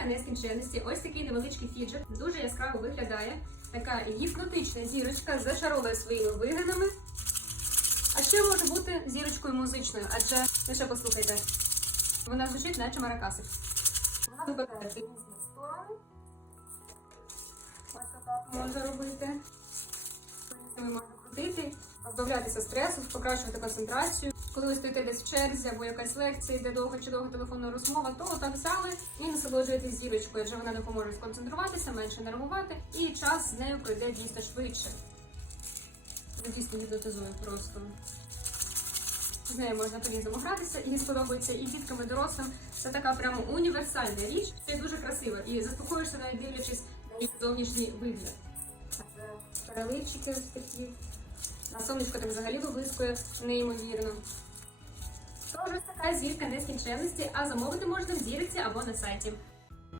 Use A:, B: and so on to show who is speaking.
A: зірка нескінченності. Ось такий невеличкий фіджет. Дуже яскраво виглядає. Така гіпнотична зірочка зачаровує своїми вигинами. А ще може бути зірочкою музичною, адже ну що послухайте, вона звучить, наче маракасик. Вона випадає різні сторони. Ось так можна робити. По-різному можна крутити, позбавлятися стресу, покращувати концентрацію. Коли ви стоїте десь в черзі або якась лекція, йде довга чи довга телефонна розмова, то отак взяли і насолоджуєтесь зірочкою, адже вона допоможе сконцентруватися, менше нервувати, і час з нею пройде дійсно швидше. Вона дійсно гіпнотизує просто. З нею можна по-різному гратися, і сподобається і діткам, і дорослим. Це така прямо універсальна річ, це дуже красиво. І заспокоїшся навіть дивлячись на зовнішній вигляд. Переливчики ось такі. А сонечко там взагалі виблискує неймовірно. Тож ось така зірка нескінченності, а замовити можна в зіриці або на сайті.